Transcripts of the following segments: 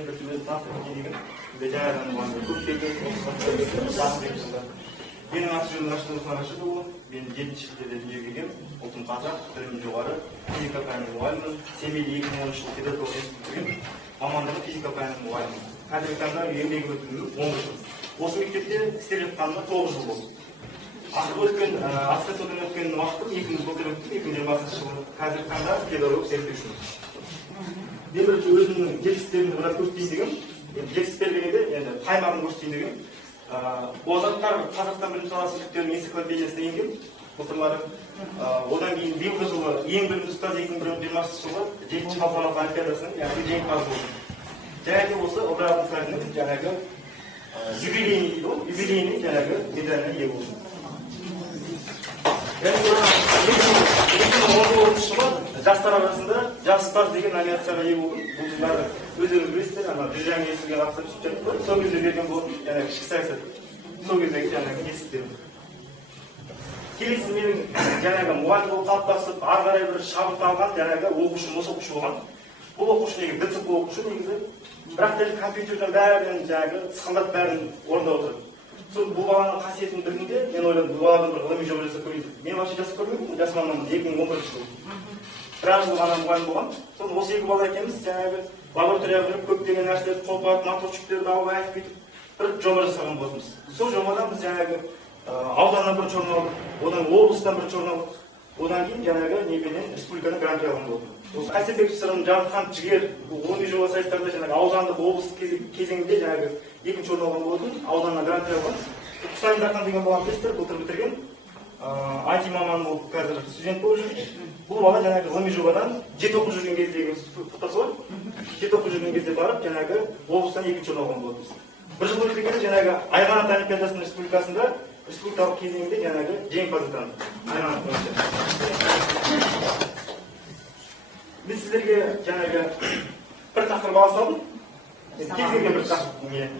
мен бір өзім таныстырып кетейін деген жаңадан болғанда көптеген менің аты жөнім Рашид Рашидұлы. Мен 7-ші шілдеде дүниеге келгем. Ұлтым қазақ, білімім жоғары, физика пәнінің мұғалімімін. Семейде 2010 жылы педагогикалық институт бітіргем. Мамандығы физика пәнінің мұғалімімін. Қазіргі таңда еңбек өтілім 10 жыл. Осы мектепте істеп жатқаныма 9 жыл болды. Аттестаттаудан өткен уақытым 2000 былтыр өтті, 2020 жылы. Қазіргі таңда педагог зерттеушімін. Мен бірінші өзімнің жетістіктерімді біраз көрсетейін дегем. Жетістіктер дегенде енді қаймағын көрсетейін дегем. Озаттар Қазақстан білім саласы үздіктерінің энциклопедиясына енген былтырлары. Одан кейін биылғы жылы ең білімді ұстаз 2020 жылы 7-ші халықаралық олимпиадасының жеңімпазы болды. Және осы Ыбырай Алтынсариннің жаңағы юбилейный дейді ғой, юбилейный жаңағы медаліне ие болды. 2019 жылы жастар арасында жас ұстаз деген номинацияға ие болдым. Бұл жылдары өздеріңіз білесіздер, Біржан есімге қатысып жүріп жатыр. Сол кезде берген болатын жаңағы ішкі саясат. Сол кездегі жаңағы жетістіктерім. Келесі менің жаңағы мұғалім болып қалыптасып, ары қарай бір шабытталған жаңағы оқушым осы оқушы болған. Бұл оқушы негізі принципті оқушы негізі, бірақ та компьютердің бәрін жаңағы сықылдап бәрін орындап отырады. Сол бұл баланың қасиетін білгенде мен ойладым, бұл баладан бір ғылыми жоба жасап көрейін. Мен вообще жасап көрмедім, жас маманмын 2011 жылы. Бірақ жыл ғана мұғалім болған. Сол осы екі бала екеуміз жаңағы лабораторияға кіріп көптеген нәрселерді қопарып, моторчиктерді алып айтып кетіп бір жоба жасаған болатынбыз. Сол жобадан біз жаңағы ауданнан бір орын алдық, одан облыстан бір орын алдық. Одан кейін жаңағы неменен республикадан грант алған болдым. Осы Әсетбек сырын жаратқан жігер ғылыми жоба сайыстарында жаңағы аудандық облыстық кезеңінде жаңағы екінші орын алған болатын, ауданнан грант алған. Құсайын Дархан деген баланы білесіздер, былтыр бітірген. IT маманы болып қазір студент болып жүр. Бұл бала жаңағы ғылыми жобадан жет оқып жүрген кездегі құттасы бар. Жет оқып жүрген кезде барып жаңағы облыстан екінші орын алған болатын. Бір жыл өткенде жаңағы Айғанат олимпиадасының республикалық кезеңінде жаңағы жеңімпаз атанды. Айғанат бойынша. Мен сіздерге жаңағы бір тақырып ала салдым. Кез келген бір тақырып. Мен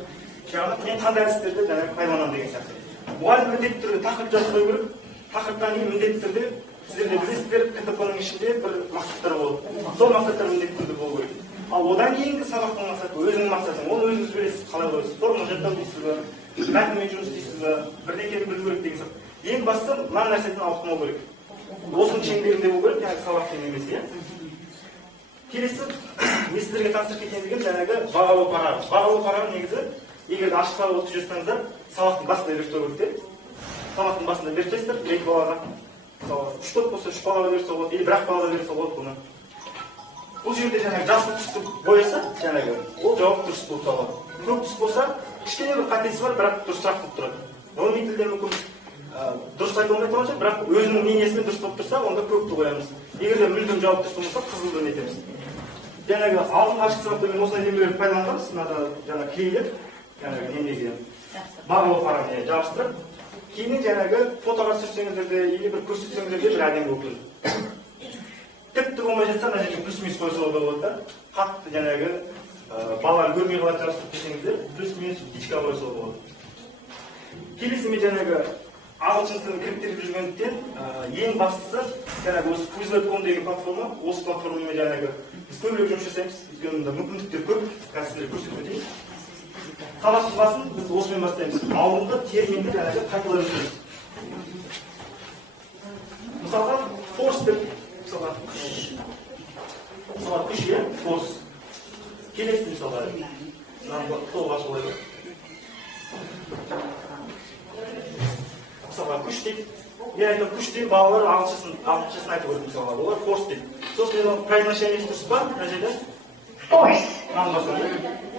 қандай әдістерді жаңағы пайдаланамын деген сияқты. Мұғалім міндетті түрде тақырып жазып қою керек. Тақырыптан кейін міндетті түрде сіздер де білесіздер, КТП-ның ішінде бір мақсаттар болады. Сол мақсаттар міндетті түрде болу керек. Ал одан кейінгі сабақтың мақсаты өзіңнің мақсатың. Оны өзіңіз білесіз, қалай қойсыз. Формула жаттау дейсіз бе, мәтінмен жұмыс істейсіз бе, бірдеңені білу керек деген сияқты. Ең бастысы мына нәрседен ауытқымау керек. Осының шеңберінде болу керек, яғни сабақтың немесе. Келесі мен сіздерге тапсырып кетейін деген жаңағы бағалау парағы. Бағалау парағы негізі егер ашық сабақ өтіп жүрсеңіздер, сабақтың басында беріп керек те. Сабақтың басында беріп тастар, екі балаға. Мысалы, 3 топ болса 3 балаға берсе болады, или 1 балаға берсе болады бұны. Бұл жерде жаңағы жасыл түсті бояса, жаңағы ол жауап дұрыс болып табылады. Көк түс болса, кішкене бір қатесі бар, бірақ дұрысырақ болып тұрады. Ғылыми тілде мүмкін дұрыс айта алмай тұрған шығар, бірақ өзінің мнениесімен дұрыс болып тұрса, онда көкті қоямыз. Егер де мүлдем жауап дұрыс болмаса, қызылды нетеміз. Жаңағы алдыңғы ашық сабақта мен осындай немелерді пайдаланғанбыз, мынада жаңағы клейлеп, жаңағы немеге бағалау парағына жабыстырып, кейіннен жаңағы фотоға түсірсеңіздер де, или бір көрсетсеңіздер де бір әдемі болып тұрады. Тіпті болмай жатса, мына жерге плюс-минус қойса болады да, қатты жаңағы балалар көрмей қалады жабыстырып десеңіздер, плюс-минус птичка қойса болады. Келесі мен жаңағы ағылшын тілін кіріктіріп жүргендіктен ең бастысы жаңағы осы Quizlet.com деген платформа, осы платформамен жаңағы біз көбірек жұмыс жасаймыз, өйткені онда мүмкіндіктер көп, қазір сіздерге көрсетіп өтейін. Сабақтың басын біз осымен бастаймыз. Алдында терминді жаңағы қайталап өтеміз. Мысалға, force деп мысалға күш, иә, force. Келесі мысалға, сол ашылай бар. Мысалға, күш дейді. Мен айтам, күш дейді, балалар ағылшысын айтып көрді мысалға. Олар force дейді. Сосын мен произношение дұрыс па, мына жерде? Force. Мынаны басында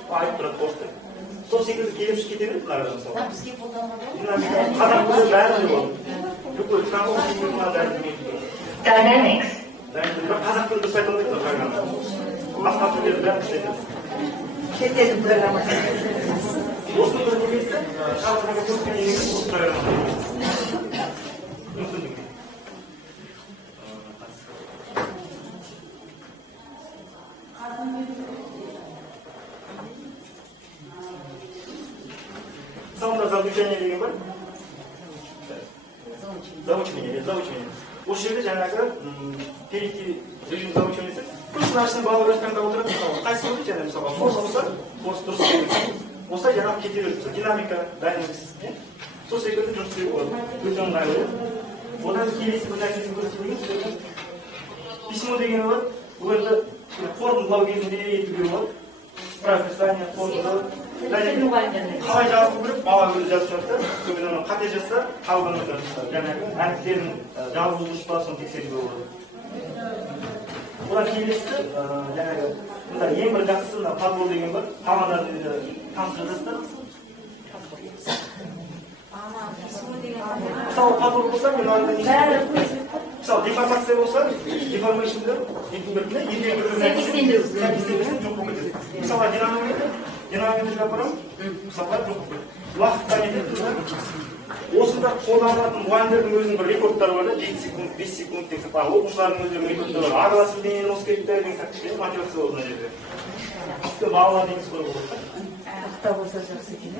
айтып тұрады force дейді. Сол секілді келіп кетеді мұнарға мысалға. Бізге қолданады. Қазақ тілі бәрінде болады. Любой француз тілі бәрінде. Dynamics. Қазақ тілі дұрыс айта алмайды ғой программа. Басқа тілдерді бәрін істетеді. Шетелдің программасы. Осының бір немесі, қазіргі көптен еңгіз осы программа. Мүмкіндік. Мысалында заучение деген бар. Заучение. Осы жерде жаңағы перейти режим заучениесі күш машина бала өткенде отырады, мысалы, қайсы өтті және мысалы, форс болса, форс дұрыс келеді. Осылай жаңағы кете береді. Динамика, дайнамикс, сол секілді жұмыс істеуге болады. Өте ыңғайлы. Одан келесі бір нәрсені көрсетеміз. Письмо деген болады. Бұл енді формулау кезінде етуге болады. Прописание, формула. Қалай жазу керек, бала өзі жазып жатыр. Көбінен қате жазса, қалғанын жазып. Жаңағы әріптердің жазылуы соны тексеруге болады. Одан келесі, жаңағы ең бір жақсысы мына подбор деген бар. Қалғандарды таныстырып жатыр. Мысалы, подбор болса, мен анда не істеймін? Мысалы, деформация болса, деформейшнді ертең жоқ болып кетеді. Мысалы, динамометрге апарамын, мысалы, жоқ болып кетеді. Уақытта не дейді? Осында қолданылатын мұғалімдердің өзінің бір рекордтары бар да, 7 секунд, 5 секунд деген сияқты. Оқушылардың өздерінің рекордтары бар. Араласып денені осы кетті деген сияқты кішкене мотивация болды мына жерде. Тіпті балалар негізі солай болады. Ақтау болса жақсы екен,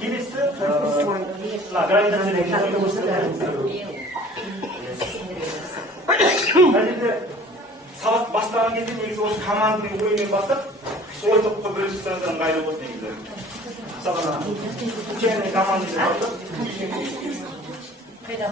келесі, гравитация деген әдетте сабақ бастаған кезде негізі осы команданың ойымен бастап, сол топқа бөлісіп ыңғайлы болады негізі. Мысалы, учебный командасы бастап, қайда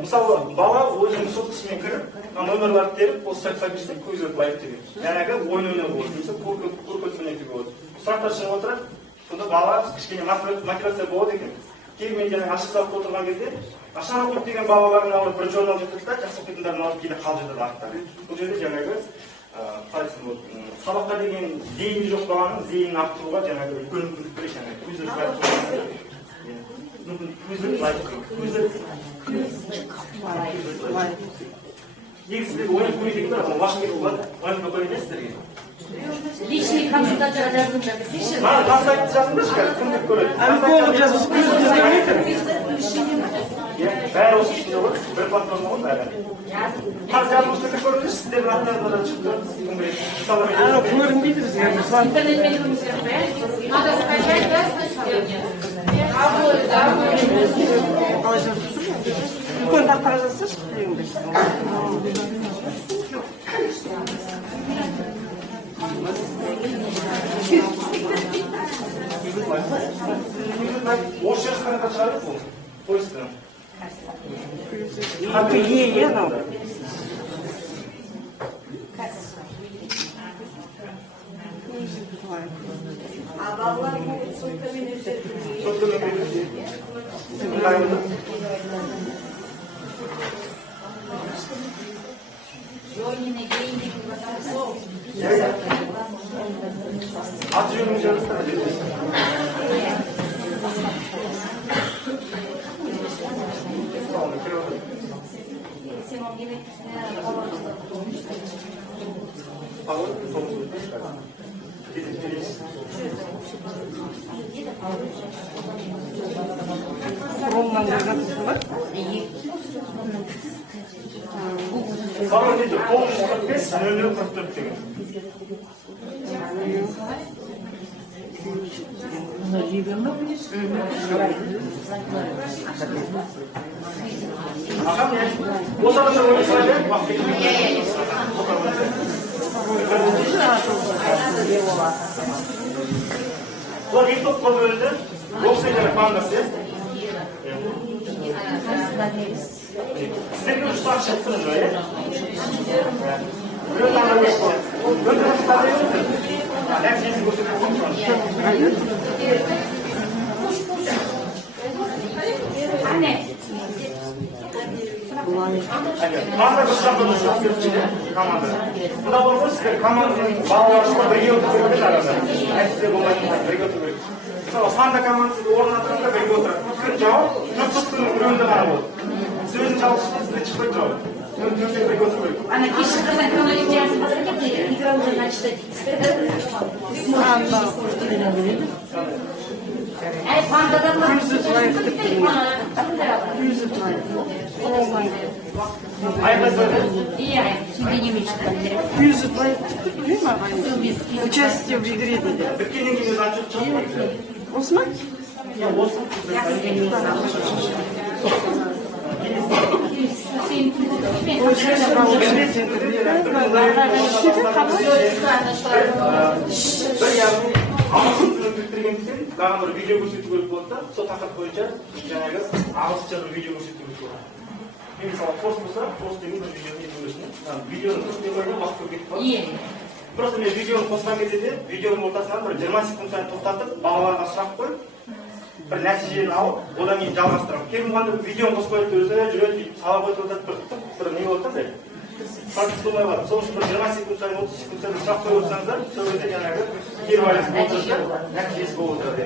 мысалы, бала өзінің соткасымен кіріп, номерларды теріп, осы сайтқа кірсе көз өтіп лайық деген. Жаңағы ойын ойнау болады, немесе көркөт ойнайтуға болады. Сұрақтар шығып отырады, сонда бала кішкене мотивация болады екен. Кейін мен жаңағы ашық сабақта отырған кезде, ашық оқиды деген балалардың алып бір журнал жүргізді, жақсы оқитындардың алып кейде қалып жатады артта. Бұл жерде жаңағы сабаққа деген зейіні жоқ баланың зейінін арттыруға жаңағы үлкен мүмкіндік береді жаңағы негізінде ойын көмейдегі бір уақыт кетіп болады, ойын көмейді сіздерге. Личный консультация жаздыңдар десейші. Консультация жазыңдаршы қазір, кім деп көреді? Толық жазып бәрі осы ішінде ғой, бір платформа ғой бәрі. Қазір жазып деп көріңізші, сіздердің аттарыңыздан шықты. көрінбейді бізге. Интернетмен көріңіздер ме? Надо скачать, да, сначала? Қалай жазып үлкен тақтаға жазсашы. Осы жерсізден шығарып бұл, поисктен. Е, анау. А балалар соткамен өседі. Соткамен өседі. Ыңғайлы. Жойніне дейінгі басарсы. Аты жөнін жазыстар деді. Ромнан жазатысың ба? Бала дейді, 945-0044 деген. Ағам, осы адамдар ойын сұрайды, уақыт бұлар екі топқа бөлінді, боксерлер командасы. Сіздерге үш сағат шықтыңыз ба, біреу таңдау болады. Өздеріңіз таңдау өтті. Нәтижесін көрсетіп отырмыз. Команда бір жақта шығып кетті, команда. Бұда бар ғой, сіздер команданың балаларына бірге отыру керек арада. Әйтсе болмайтын бірге отыру керек. Мысалы, санда командасы орнатырында бірге отырады. Өткен жауап, төрт топтың біреуінде ғана болды. Сөзін çalıştı, sizde çıkmak yok. Türkiye'de götürmek. Ana kişi kızın kronolojik yazın basacak mı? İkramcı kaçtı. Pandadan mı? Yüzü tuvalet. Айқайсыз Иә, сізге немен шыққан керек? Yüzü değil mi abi? Участие в игре dedi. біткеннен кейін өзі отчет шығады. Осы ма? Осы. Бір яғни ағылшын тілін білдіргендіктен маған бір видео көрсету керек болады да, сол тақырып бойынша жаңағы ағылшынша бір видео көрсету керек болады. Мен мысалы пост болса, пост деген бір видеоны көрсетемін. Видеоны көрсетпей қойған уақыт көп кетіп қалады. Просто мен видеоны қосқан кезде де видеоның ортасынан бір 20 секунд сайын тоқтатып, балаларға сұрақ қойып, бір нәтижені алып, одан кейін жалғастырамын. Кем қандай видеоны қосып қойып өзі жүреді, сала қойып отырады, бір не болады да. Процесс болмай қалады. Сол үшін бір 20 секунд сайын, 30 секунд сайын сұрақ қойып отырсаңыздар, сол кезде жаңағы кері байланыс болып отырады, нәтижесі болып отырады.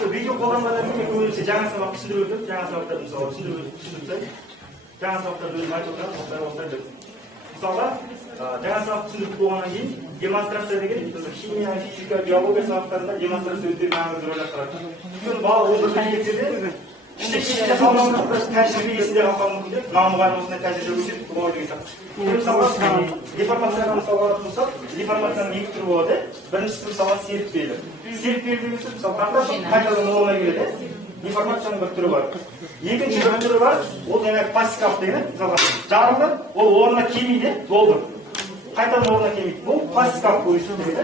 Сол видео қолданғаннан кейін мен көбінесе жаңа сабақ түсіндіріп өтіп, жаңа сабақтарды мысалы түсіндіріп жаңа сабақтарды өзім айтып отырамын, осылай деп. Мысалға, жаңа сабақ түсіндіріп болғаннан кейін демонстрация деген біз химия, физика, биология сабақтарында демонстрация өте маңызды рөл атқарады. Өйткені бала ол бір кетсе де есінде қалмауы мүмкін, тәжірибе есінде қалмауы мүмкін деп, мына мұғалім осындай тәжірибе көрсетіп қойды деген сияқты. Мысалға, деформацияға мысалға алатын болсақ, деформацияның екі түрі болады. Біріншісі мысалға серіппелі. Серіппелі деген сөз мысалы тақта қайтадан орнына келеді. Деформацияның бір түрі бар. Екінші бір түрі бар, ол жаңағы пластикалық деген, мысалға жарылды, ол орнына келмейді, болды. Қайтадан орнына келмейді. Бұл пластикалық ойысу дейді.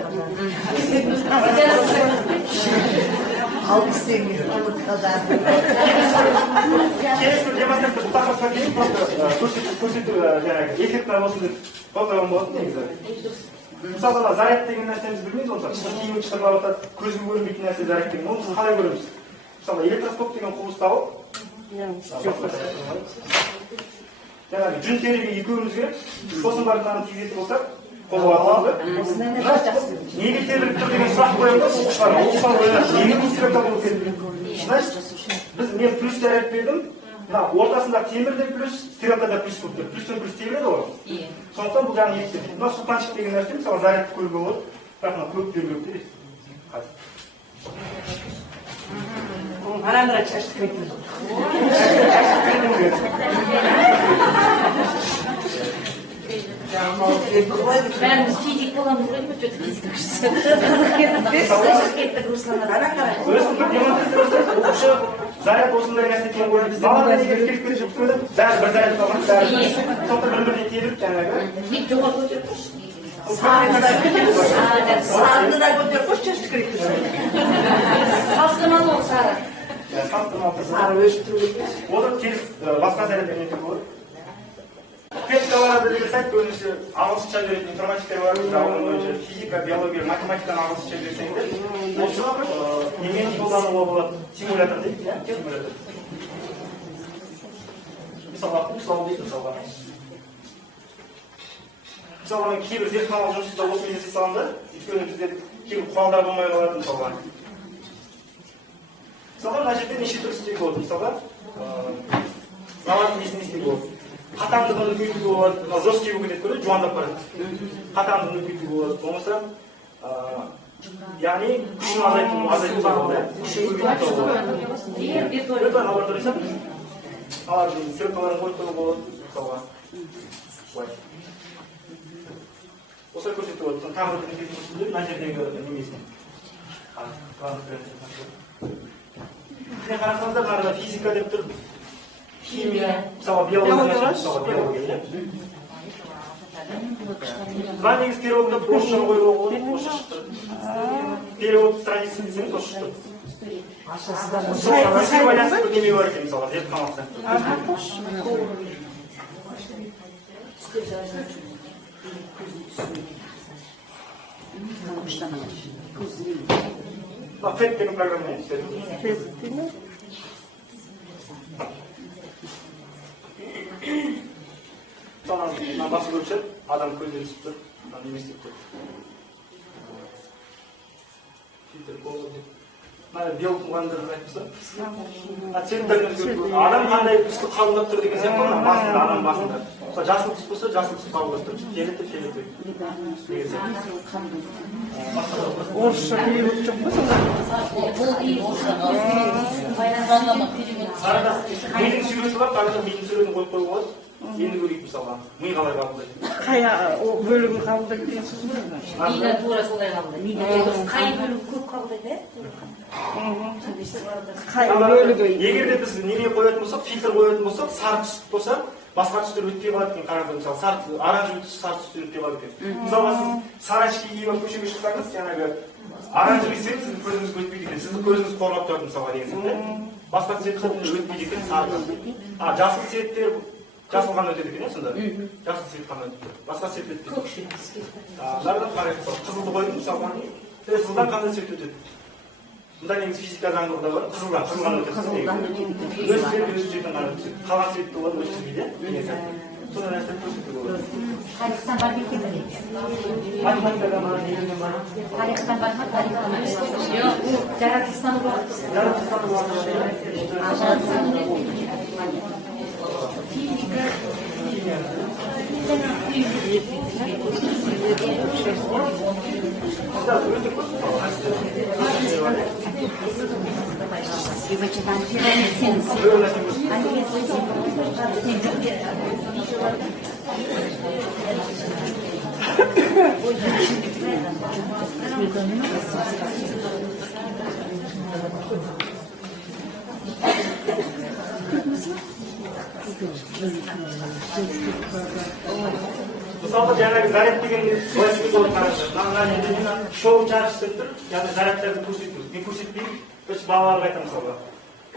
Келесі бір демонстрация бұл тақырыпқа кейін көрсету жаңағы эффектілер болсын деп тоқтаған болатын негізі. Мысалы заряд деген нәрсені білмейміз онда. Киімі шығарып жатады, көзге көрінбейтін нәрсе заряд деген. Оны біз қалай көреміз? Мысалы электроскоп деген құбылысты алып, жаңағы жүн теріге екеуіміз керек, сосын барып мынаны тигізетін болсақ, қолға аламыз. Неге теріліп тұр деген сұрақ қоямын да, оқушыларға. Оқушылар ойлайды, неге бұл стрелка болып кетті? Значит, мен плюс заряд бердім, мына ортасында темір де плюс, стрелка да плюс болып тұр. Плюстен плюс тебіледі ғой. Сондықтан бұл жаңағы еттен. Мына сұлтаншық деген нәрсе, мысалы зарядты көруге болады, бірақ мына көп беру керек дейді. Ара-ара чашып кетті. Бәріміз физик боламыз ғой, өте физика жасап. Кеттік Руслан. Өзім бір демонстрация оқушы заряд осындай нәрсе екен ғой. Балаға неге келіп кетіп жүрді? Бәрі бір заряд қалған, бәрі. Сондықтан бір-біріне теріп жаңағы. Ник жоғары көтеріп қойшы. Сарыны да көтеріп қойшы, шашып керек. Салыстырмалы ол сары. Сары өшіп тұру керек. Олар теріс басқа зарядпен етіп болады. Клеткаларда деген сайт көбінесе ағылшынша беретін информатика бар, оның бойынша физика, биология, математиканы ағылшынша берсеңдер, осы немен қолдануға болады? Симулятор дейді, иә? Симулятор. Мысалға, ұстау дейді, мысалға. Мысалға, мен кейбір зертханалық жұмысында осымен есе саламда, өйткені бізде кейбір құралдар болмай қалады, мысалға. Мысалға, мына жерде неше түрлі істеуге болады, мысалға, мыналардың несін істеуге болады. Қатаңдығын үлкейтуге болады, жесткий болып кетеді көреді, жуандап барады. Қатаңдығын үлкейтуге болады, болмаса, яғни күшін азайтуға болады, күшін көбейтуге болады. Өте лаборатория жасап, алардың стрелкаларын қойып қоюға болады, мысалға. Осылай көрсетуге болады, тағы бір үлкейту көрсетуге, мына жердегі немесін. Қарасаңыздар, мына физика деп тұр. Химия, мысалы биология, мысалы биология. Два негіз переводында орысша қойуға болады, орысша шықты. Перевод страницасын десеңіз, орысша шықты. Өзге байланысты бір неме бар екен, мысалға, зертханалықта. FET деген программа не? Sonra basılı ölçer, adam közleri tutur, nem is tutur. Mana biyoq muğandırını aytsa, adam qanday tusni qabulab tur degan sen qo'yma, basında, adam basında. Jasıl tus bo'lsa, jasıl tus qabulab tur. Keletib. Orçça перевод жоқ па сонда? Бұл үй байланғанлама перевод. Арада менің сөйлесі бар, арада менің сөйлемін қойып қоюға болады. енді көрейік мысалға ми қалай қабылдайды. Қай бөлігін қабылдайды дейсіз ғой? Мида тура солай қабылдайды. Қай бөлігі көп қабылдайды, Қай бөлігі? Егер де біз неге қоятын болсақ, фильтр қоятын болсақ, сары түс болса, басқа түстер өтпей қалады екен. Қараңғы, мысалы, оранжевый түс, сары түстер өтпей қалады екен. Мысалға сіз сары очки киіп алып көшеге шықсаңыз, жаңағы оранжевый свет сіздің көзіңізге өтпейді екен. Сіздің көзіңіз қорғап тұрады мысалға деген сияқты. Басқа цветтер өтпейді екен, сары. Жасыл цветтер жасыл ғана өтеді екен, сонда? Жасыл цвет ғана өтеді. Басқа цвет өтпейді. Нардан қарайық, қызылды қойдым мысалға. Қызылдан қандай цвет өтеді? Мұнда негізі физика заңдылығы да бар. Қызылдан өтеді. Өз цветін ғана өтеді. Қалған цветті олар өтпейді. Сонда нәрсе көрсетуге болады. Тарихтан бар екен бе? Математикадан бар, негізінен бар. Тарихтан бар ма? Тарихтан бар. Жоқ, жаратылыстану бар. Жаратылыстану бар. Мысалы, жаңағы заряд деген былай сөз болып қарашы. Мына жерде шоу чарж деп тұр, яғни зарядтарды көрсетеміз. Мен көрсетпеймін, біз балаларға айтамын мысалға.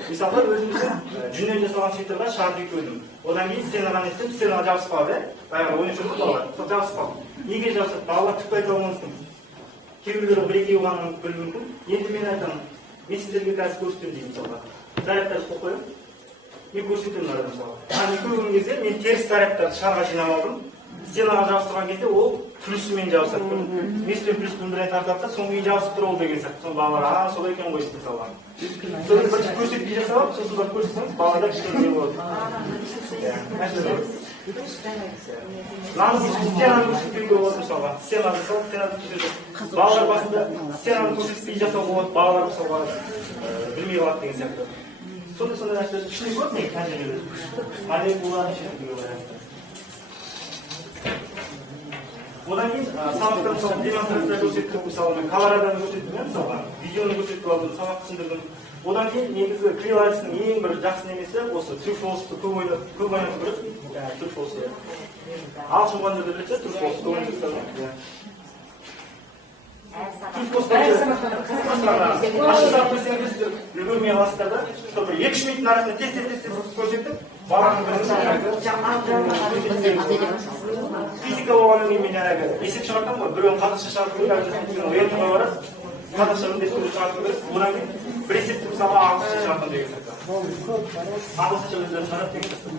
Мысалы, өзіміздің жүннен жасалған свитерға шарды қойдым. Одан кейін стенаға неттім, стенаға жабыспады, баяғы ойын жүрді балалар, сол жабыспады. Неге жабысады? Балалар түк айта алмауы мүмкін. Кейбіреулері бір-екеуі ғана білуі мүмкін. Енді мен айтамын, мен сіздерге қазір көрсетемін деймін мысалға. Зарядтарды қойып қоямын. Мен көрсетемін арада мысалға. Мен көрген кезде мен теріс зарядтарды шарға жинап алдым. Стенаға жабыстырған кезде ол плюсымен жабысады. Меспен плюспен бірден тартады да, соң кейін жабысып тұр ол деген сияқты. Соң балалар, солай екен ғой деп мысалға. Соны бірінші көрсетпей жасап алып, сосын барып көрсетсеңіз, балалар кішкене болады. Стенаны көрсетпеуге болады мысалға. Стенаны көрсетіп, балалар басында стенаны көрсетпей жасау болады, балалар мысалға білмей қалады деген сияқты. Сондай нәрселер ішіне көп не тәжірибелер. Молекулалар ішіне байланысты. Одан кейін сабақта мысалы демонстрация көрсеттім, мысалы мен камерадан көрсеттім, мысалға видеоны көрсетіп алдым, сабақ түсіндірдім. Одан кейін негізі Крил әдісінің ең бір жақсы немесі осы true false-ты көп ойнатып көріп, true false. Ағылшын мұғалімдер біледі, true false көп ойнатып көрсетеді. Ашық сабақ көрсеңіздер сіздер үлгермей қаласыздар да, чтобы 2-3 минуттың арасында тез көрсеттім, баланың физика болғаннан кейін мен жаңағы есеп шығартамын ғой, біреуін қазақша шығарту керек, оятуға барып, қазақша міндетті шығарту керек, одан кейін бір есепті мысалға ағылшынша шығартам деген сияқты. Ағылшынша өздері шығарады деген сияқты.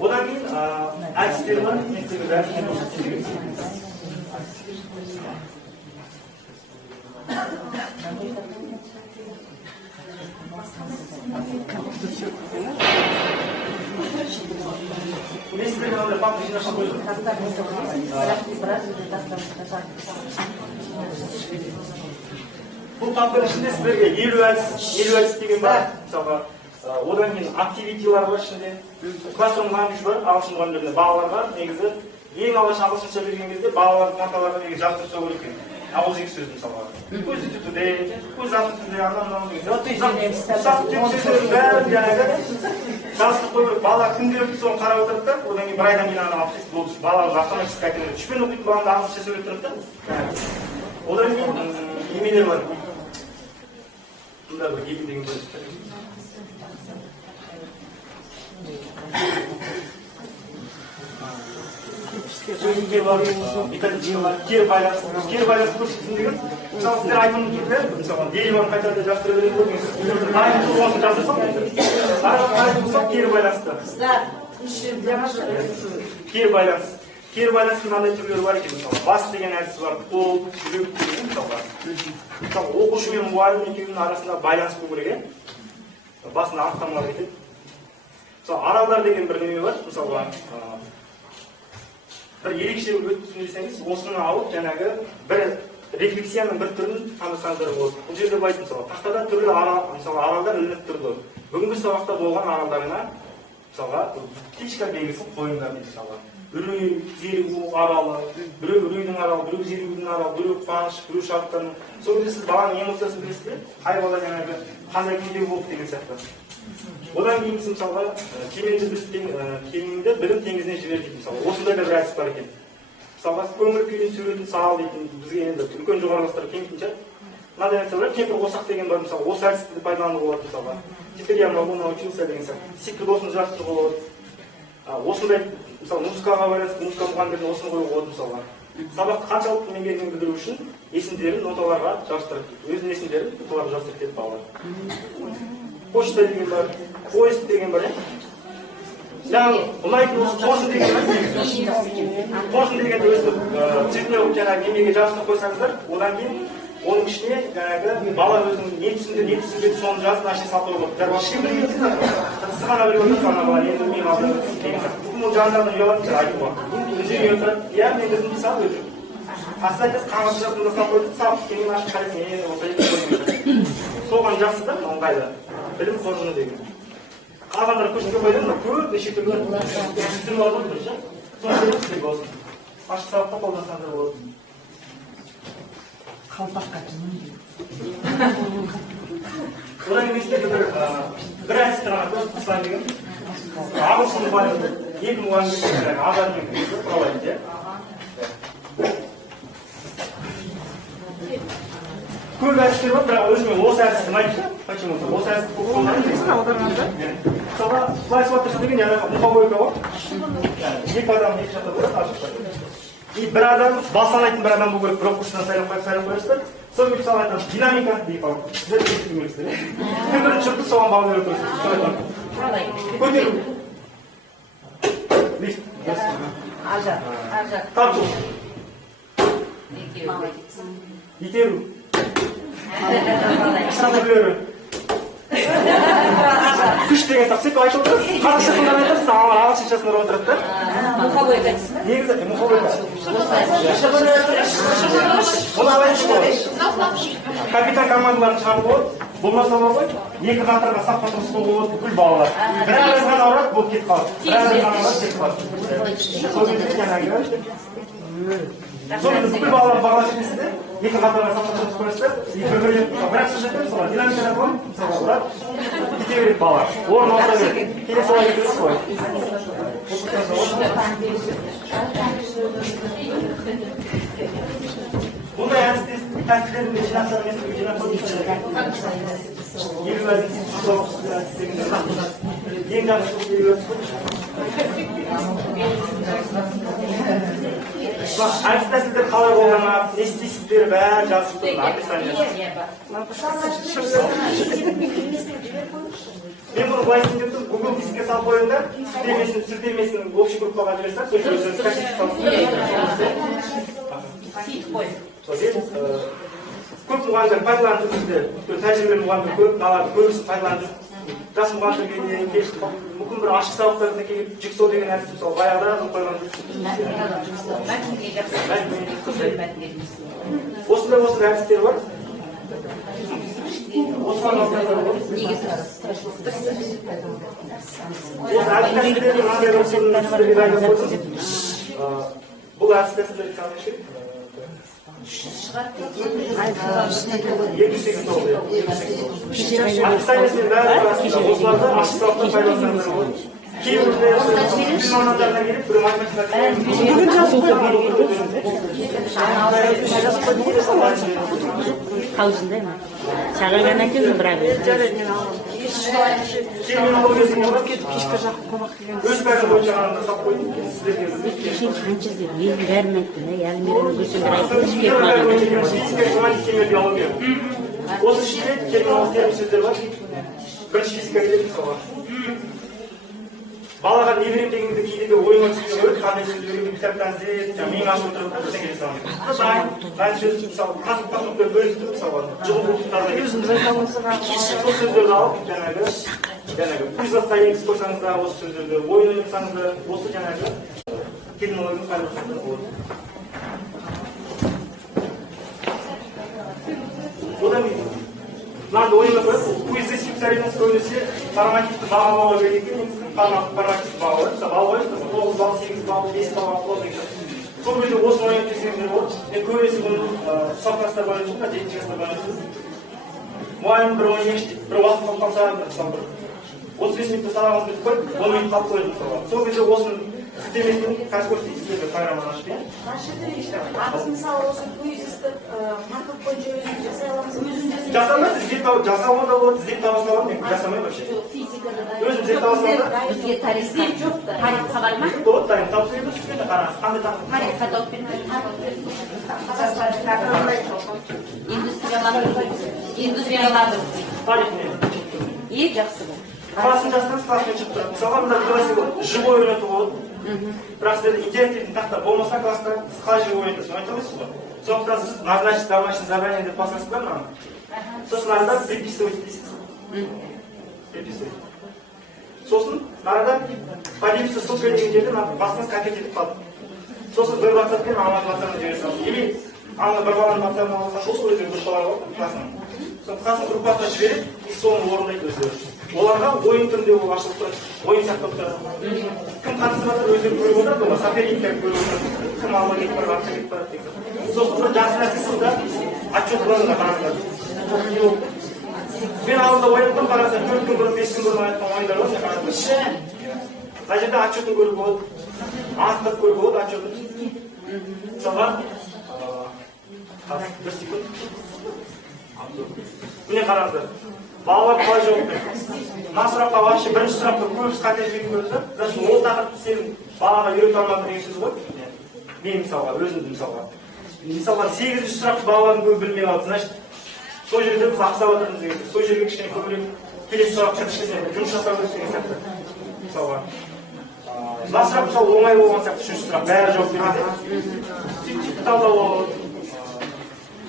Одан кейін әдістері бар, мен сіздерге әдістер көрсетейін. Мен сіздерге мынандай папка жинақша қойдым. Бұл папканың ішінде сіздерге 50 әдіс деген бар. Мысалға, одан кейін активитилар бар ішінде. Classroom language бар, ағылшын мұғалімдерінде балалар бар. Негізі ең алғаш ағылшынша берген кезде балалардың мақталарға негізі жазып тұрса керек екен. Ауызекі сөз мысалға. Көз түтуде, көз атытуде, анау деген. Ұсақ түйек сөздердің бәрін жаңағы жазып қою керек. Балалар күнделікті соны қарап отырады да, одан кейін бір айдан кейін ана алып болды. Балалар автоматически айтылады. Үшпен оқитын баланы ағылшынша сөйлеп тұрады да. Одан кейін немелер бар. Мұнда бір екі деген бөліп. Сөзінде бар, методичка бар, кері байланысты көрсетсін деген. Мысалы, сіздер айтылым түрде, мысалы, дериваны қайтарда жастыра береді ғой, қарайтын тұрғасын жаздырсақ, қарайтын тұрсақ, кері байланысты. Кері байланыстың мынандай түрлері бар екен, мысалы, бас деген әдісі бар, қол, жүрек деген мысалға. Мысалы, оқушы мен мұғалім екеуінің арасында байланыс болу керек, басында анықтамалар кетеді. Мысалы, аралдар деген бір неме бар, мысалға, бір ерекше өтіп түсіндірсеңіз, осыны алып, жаңағы бір рефлексияның бір түрін танысаңыздар болады. Бұл жерде былай айтып, мысалы, тақтада түрлі аралдар ілініп тұрды. Бүгінгі сабақта болған аралдарына мысалға птичка белгісін қойыңдар дейді мысалға. Үрей, зерігу аралы, біреу үрейдің аралы, біреу зерігудің аралы, біреу қуаныш, біреу шаттану. Сол кезде сіз баланың эмоциясын білесіз бе? Қай бала жаңағы қандай күйде болды деген сияқты. Одан кейін мысалға кемеңді білім теңізіне жібер дейді мысалға. Осындай да бір әдіс бар екен. Мысалға көңіл күйдің суретін сал дейтін, бізге енді үлкен жоғары класстар кеңейтін шығар. Мынадай нәрсе бар, кемпір қосақ деген бар мысалы, осы әдісті пайдалануға болады мысалға. Теперь я могу научился деген сияқты. Секілді осыны жаттыруға болады. Осындай мысалы музыкаға байланысты музыка мұғалімдеріне осыны қоюға болады мысалға. Сабақты қаншалықты меңгергенін білдіру үшін есімдерін ноталарға жабыстырып дейді. Өзінің есімдерін ноталарға жабыстырып кетіп балалар. Почта деген бар, поезд деген бар. Яғни ұнайтын осы қосын деген бар. Қосын дегенде өстіп цветной жаңағы немеге жабыстырып қойсаңыздар, одан кейін оның ішіне жаңағы бала өзінің не түсінбеді соны жазып ашып салып қойып отыр. Ешкім білмейді. Сіз ғана біліп отырсыз ана бала енді білмей қалды деген сияқты. Бүгін ол жандардан ұялатын шығар айтуға. Үндемей отырады. Иә, мен өзім салып өтіп. Асыл айтасыз, қағаз жасында салып қойдық, салып кейін ашып қарайсың, осылай. Соған жақсы да, ыңғайлы. Білім қоржыны деген. Қалғандары көшеге қойды, көп неше түрлі жүзім алып отыр, ше. Соны білесіздер болсын. Ашып салып та қолдансаңдар болады. Қалпаққа одан кейін сіздерге бір әдісті ғана көрсетіп тастайын деген. Ағылшын мұғалімі, екі мұғалімдер азармен күресіп құралайды, иә? Көп әдістер бар, бірақ өзіме осы әдісті ұнайды. Почему-то осы әдісті көп қолданады. Мысалға, былай смотришь деген жаңағы мухобойка бар. Екі адам екі жақта болады, ашық. И бір адам, бас санайтын бір адам бұл керек, бір оқушыдан сайлап қойырсыздар. Сол мен мысалы айтамын, динамика дейіп алып, сіздер көрсетіп көрсіздер. Кім бірінші жүрді, соған баға беріп көрсіздер. Көтеру. Тарту. Итеру. Сандыру. Күш деген сақ, сек айтып отырсыз, қазақшасында айтасыз, ағылшыншасында отырады да. Мұхабойка дейсіз ба? Негізі, мұхабойка. Бұл алайын капитан командаларын шығарып болады, болмаса бар ғой, екі қатарға сап отырғызып болады бүкіл балалар. Бір ағыз ғана ұрады, бұл кетіп қалады. Бір ағыз ғана ұрады, кетіп қалады. Сол кезде жаңағы соны бүкіл балалар бағалап жетесіздер, екі қатарға сап отырғызып қойсыздар, бірақ сөз айтамын, солар динамикада қойып, мысалға ұрады, кете береді балалар. Орын алса береді. Келесі солай кетесіз қой. Бұндай тәсілдерін жинақтар емесін жинақтар елу ең жақсы әдіс тәсілдер қалай қолданады, не істейсіздер бәрі жазып тұрды, описание. Мен бұны былай істеп Google дискке салып қойыңдар, сілтемесін общий группаға жіберсем, сол жерде көп мұғалімдер пайдаланып бізде, тәжірибелі мұғалімдер көп, балаларды көбісі пайдаланып. Жас мұғалімдерге келіп, мүмкін бір ашық сабақтарына келіп, жіксо деген әдісті мысалы баяғыда қойған. Осындай әдістер бар. Бұл әдіс тәсілдерді саны описаниесімен бәрі арасында осыларды ашық сабақтан пайдалансаңыздар болады. Кейбір мамандарына келіп, бір қалжындай ма? Шағырған әкелдің бірақ өз бәрі бойынша ғана жасап қойдым. ең бәрін айтты да, яғни көсілдір осы ішінде терминалық термин сөздер бар. Бірінші физика келеді мысалға. Балаға не берем дегенде кейде ойыңа түспей қойып, қандай сөз беремін, кітаптан іздеп, миың ашылып тұрып, бірдеңе жасамын. Дайын сөз, мысалы, қатып бөліп тұрып, мысалға, жұғып ұлттарда келіп. Сол сөздерді алып, жаңағы, курсовқа енгізіп қойсаңыз да, осы сөздерді, ойын ойнасаңыз да, осы жаңағы терминологияны пайдалансаңыз болады. Одан кейін, мынаны ойына қойып, квиз викторинасы көбінесе формативті бағалауға керек екен, формативті бағалау. Мысалы, бағалау, 9 балл, 8 балл, 5 балл болады деген. Сол кезде осыны ойнап келсеңіздер болады. Мен көбесі бұны сапастар бойынша, 7 жастар бойынша. Мұғалім бір ойнайшы дейді, бір уақыт қалқан саған, мысалы бір 35 минутта сабағымыз бітіп қойып, 10 минут қалып қойды мысалға. Сол кезде осыны күтемесін қазір сіздерге қайраман ашып берейін. Біз мысалы осы квизисті марков бойынша өзіміз жасай аламыз. Жасамайды, жасауға да болады, іздеп таба саламын, мен жасамаймын вообще. Физикада да. Өзім іздеп таба саламын. Бізге тарихта жоқ та. Тарихқа бар ма? Болады, дайын тауып беремін, түскенде қараңыз, қандай тақырып. Тарихқа тауып индустрияландыру. Тарих не? Жақсы бұл. Класын жастыңыз, класымен шығып тұрады. Мысалға, мында классик живой ойнату болады. Бірақ сіздерде интерактивті тақта болмаса класста сіз қалай живой ойнатасыз, айта аласыз ғой. Сондықтан сіз назначить домашнее задание деп басасыз ба мынаны. Сосын арада приписывать дейсіз. Приписывать. Сосын арада поделиться ссылкой деген жерде басыңыз конфет етіп қалды. Сосын бір WhatsApp-пен Алматы WhatsApp-ына жібере саласыз. Или ана бір баланың WhatsApp-ына алсақ, осы өздері группалар бар классының. Сосын классының группасына жіберіп, и соны орындайды өздері. Оларға ойын түрінде ол ашылып тұрады, ойын сақтап тұрады. Кім қатысып жатыр, өздері көріп отырады, олар соперниктер көріп отырады. Кім алға кетіп барады, артқа кетіп барады деген. Сосын бір жақсы нәрсесі да отчетларында қараңыздар. Мен алдында ойнаттым, қарасам 4 күн бұрын, 5 күн бұрын айтқан ойындар бар, қараңыздар. Мына жерде отчетін көруге болады, анықтап көруге болады отчетін. Мысалға, бір секунд. Міне қараңыздар. Балалар қалай жауап береді? Мына сұраққа вообще бірінші сұрақта көбісі қателік көрді. Значит, ол тақырыпты сен балаға үйрете алмадың деген сөз ғой. Мен мысалға, өзімді мысалға. Мысалға 8-ші сұрақты балалардың көбі білмей қалды. Значит, сол жерде біз ақсап отырмыз деген сөз. Сол жерге кішкене көбірек келесі сұраққа жұмыс жасау керек деген сияқты. Мысалға. Мына сұрақ мысалы оңай болған сияқты, үшінші сұрақ бәрі жауап береді. Сөйтіп талдау болады.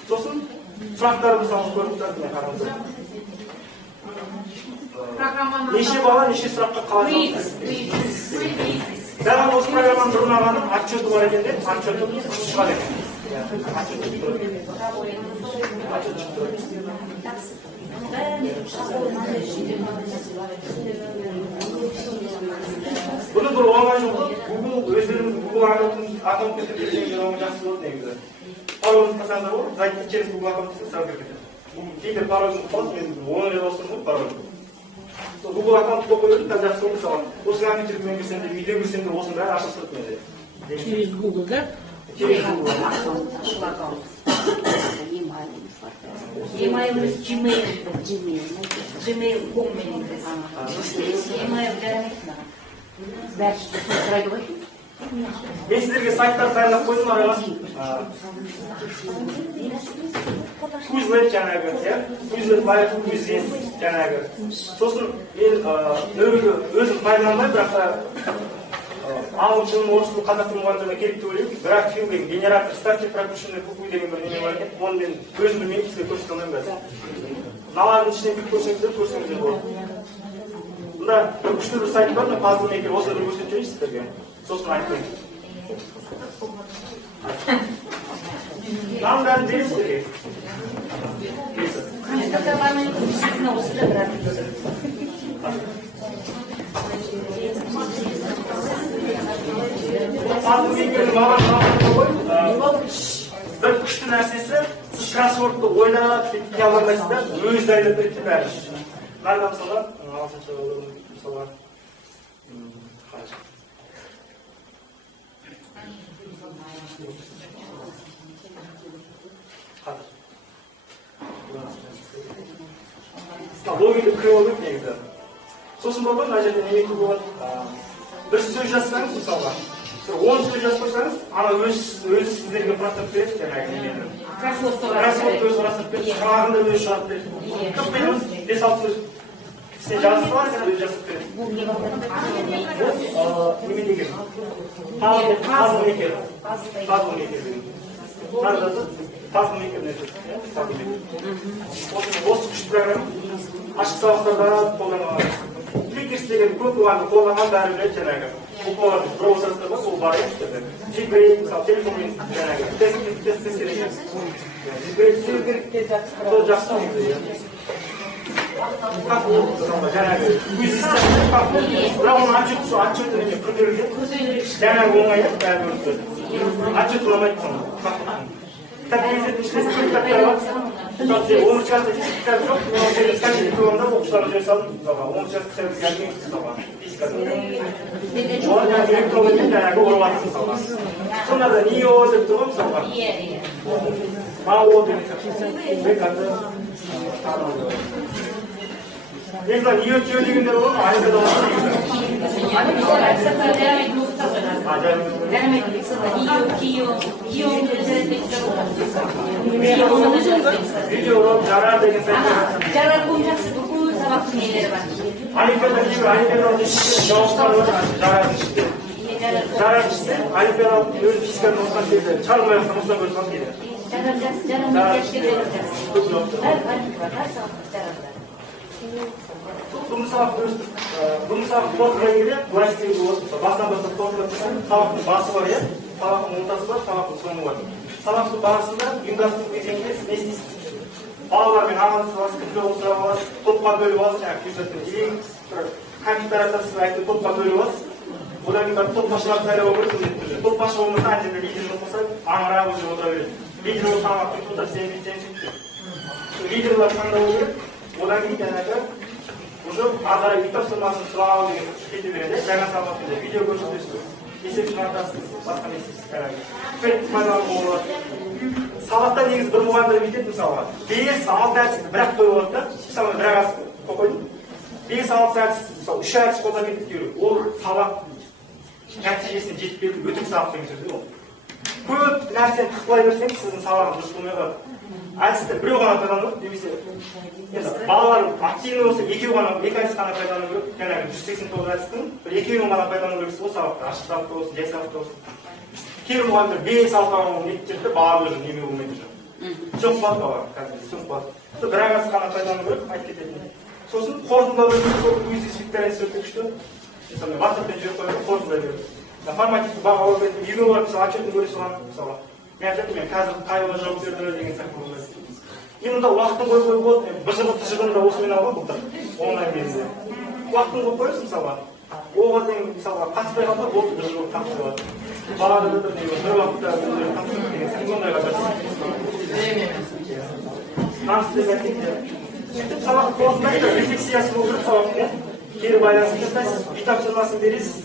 Сосын сұрақтарды мысалы көріп тұрады, қараңыздар. Неше бала, неше сұраққа қалай жауап береді? Дәл осы программаның бір ұнағаны отчеты бар екен де, отчеты күшті шығады екен. Бұны бір оңай жолы, Google өздеріңіз Google аккаунтқа тіркелсеңіздер оңай жақсы болады негізі. Паролыңызды қосаңыздар болады, зайдыңыз через Google аккаунтқа сразу кіргізеді. Кейбір паролыңызды қалады, мен оңай ауыстырдым ғой паролды. Google аккаунтқа қойып, там жақсы болды мысалы. Осы компьютермен кірсем де, үйде кірсем де осының бәрі ашылып тұрды менде. Через Google, да? Через Google. Emailimiz Gmail.com менен. Email бермейді. Бәрі сұрайды ғой. Мен сіздерге сайттар дайындап қойдым, араласып. Quizlet жаңағы, Quizlet лайф, Quizlet жаңағы. Сосын мен өзім пайдаланбай, бірақ ағылшын, орыс тілі, қазақ тілі мұғалімдеріне керек деп ойлаймын. Бірақ филдегі генератор, стартер пропущенный буквы деген бір неме бар екен. Оны мен өзім білмеймін, сізге көрсете алмаймын бәз. Мыналардың ішінен бүйтіп көрсеңіздер болады. Бұнда бір күшті бір сайт бар, пазл мейкер, осыны бір көрсетіп жіберейін сіздерге. Сосын айтайын. Нам бәрін берейін сіздерге. Компьютерлармен көмесіне осы да бірақ. Пазл мейкердің маған қабылды ғой. Бір күшті нәрсесі, сіз кроссвордты ойлап, сөйтіп алғандайсыз да, өзі дайындап береді бәрі. Нарда мысалға, ағылшынша мысалға, логика кіре болып негізі. Сосын болды, мына жерде неме көп болады. Бір сөз жазсаңыз, мысалға, 10 сөз жазып қойсаңыз, ана өзі сіздерге құрастырып береді, жаңағы немені. Кроссвордты өзі құрастырып береді, сұрағында өзі шығарып береді. Көп береміз, 5-6 сөз. Сен жазып қаласың, өзі жазып береді. Неме деген? Пазл мейкер. Пазл мейкер деген. Пазл мейкер нәрсе. Осы күшті программа ашық сабақтарда қолданылады. Кликерс деген көп оған қолданған бәрі біледі жаңағы. Бұл браузерсте бар, ол бар еді. Зигбрейт, мысалы, телефонмен жаңағы. Тест керек. Зигбрейт сол жақсы негізі. как ол жаңағы өз істері как ол бірақ оның отчеты неге күрделі жаңағы оңай бәрібір отчет болмайды соны кітап кітаптар бар он часть кітап жоқ мен скачать етіп аламын да оқушыларға жібере салдым мысалға он часть кітап жазбаймыз мысалға физикада олар жаңағы электронмен жаңағы ұрып жатыр мысалға сонда нио деп тұр ғой мысалға мао деген сияқты негізі нио тио дегендер ғой олимпиада видео жарар деген сияқты жарар бұл жақсы бүкіл сабақтың нелері бар. олимпиада жауаптары бар жарардың ішінде жарардың ішінде олимпиадалық өз физикадан осыған дейді шығармай жатсам осыдан көріп қалып дейді Жарар жақсы, жарар Бұл сабақ қорытындылай келе былай істеуге болады. Басынан бастап қорытындылап тұрсаң, сабақтың басы бар, сабақтың ортасы бар, сабақтың соңы бар. Сабақтың барысында ұйымдастыру кезеңінде не істейсіз? Балалармен араласасыз, күнде сұрап аласыз, топқа бөліп аласыз, жаңағы компьютер атасыз, айтып топқа бөліп аласыз. Одан кейін барып топбашыларды сайлауға болады міндетті түрде. Топбашы болмаса, ана жерде лидер болмаса, аңырап уже отыра береді. Лидер ол сабақтың туда сен сөйтіп. Лидерлар таңдау керек. Одан кейін жаңағы уже ары үй тапсырмасын сұрау деген кете береді. Жаңа сабақта видео көрсетесіз, есеп шығартасыз, басқа не істейсіз. Фред пайдалануға болады. Сабақта негізі бір мұғалімдер бүйтеді мысалға. 5-6 әдісті бір-ақ қойып алады да, мысалы бір-ақ әдіс қойдым. 5-6 әдіс, мысалы 3 әдіс қолдан кетті. Ол сабақ нәтижесіне жетіп берді, өтірік сабақ деген сөз ол. Көп нәрсені тықпай берсеңіз, сіздің сабағыңыз дұрыс болмай қалады. Әдісті біреу ғана пайдаланып, немесе балалар активный болса, екеу ғана, екі әдіс қана пайдалану керек. Жаңағы 189 әдістің екеуін ғана пайдалану керек сол сабақта, ашық сабақта болсын, жай сабақта болсын. Кейбір мұғалімдер 5-6 неттерді баға уже неме болмайды уже. Жоқ болады бала, қазір сөніп қалады. Бір әдіс қана пайдалану керек, айтып кететін. Сосын қорытындылау өзінде сол өз спектариясы өте күшті. Мысалы, ватсаппен жіберіп қойып қорытындылай береді. Формативті баға алып береді, үйге барып мысалы отчетін көре салған мысалы. Мен айтамын, мен қазір қайғыға жауап берді деген сияқты болмайды. Енді уақытын қойып болады, быжығы-тыжығын да осымен алған былтыр, онлайн кезінде. Уақытын қойып қойып мысалға, оған дейін мысалға қатыспай қалса, болды быжығы қатып қалады. Бағада бір уақытта қатысып деген сияқты ондайға сөйтіп сабақ қорытындылайды, рефлексиясы болу керек сабақпен, кері байланысын жасайсыз, үй тапсырмасын бересіз,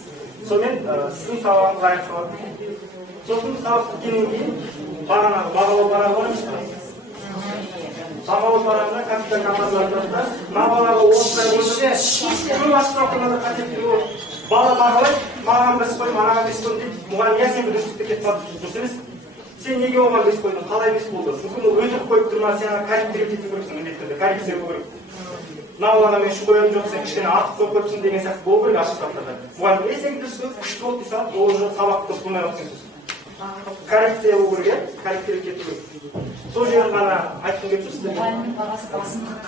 сонымен сіздің сабағыңыз аяқталады. Сосын сабақ біткеннен кейін бағалау парағы бар емес. Бағалау парағына компьютер командаларында мына балаға 10 бойынша көп ашық сұрақтарда қателіктер болады. Бала бағалайды, маған 5 қойдым, анаған 5 қойдым дейді. Мұғалім иә сен бір үштікте кетіп қалды, дұрыс емес. Сен неге оған 5 қойдың, қалай 5 болды? Мүмкін ол өтірік қойып тұрма, сен корректор ететін көріпсің міндетті түрде, коррекция болу керек. Мына балаға мен шу қоятын жоқ, сен кішкене артық қойып қойыпсың деген сияқты болу керек ашық сұрақтарда. Мұғалім сен дұрыс қойып күшті болды дей салып, ол уже сабақ дұрыс болмай қалып сөз. Коррекция болу керек, корректор ету керек. Сол жерін ғана айтқым келіп тұрсыз. Мұғалімнің бағасы басымдық.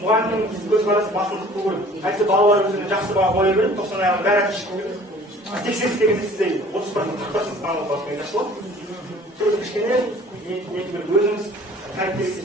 Мұғалімнің көзқарасы басымдық болу керек. Әйтсе балалар өзіне жақсы баға қоя береді, 90 аяғын бәрі әкеліп шығу керек. Тексеріс дегенде сізде 30%, 40% баға қойып ашылады. Сөзі кішкене өзіңіз корректор етесіз.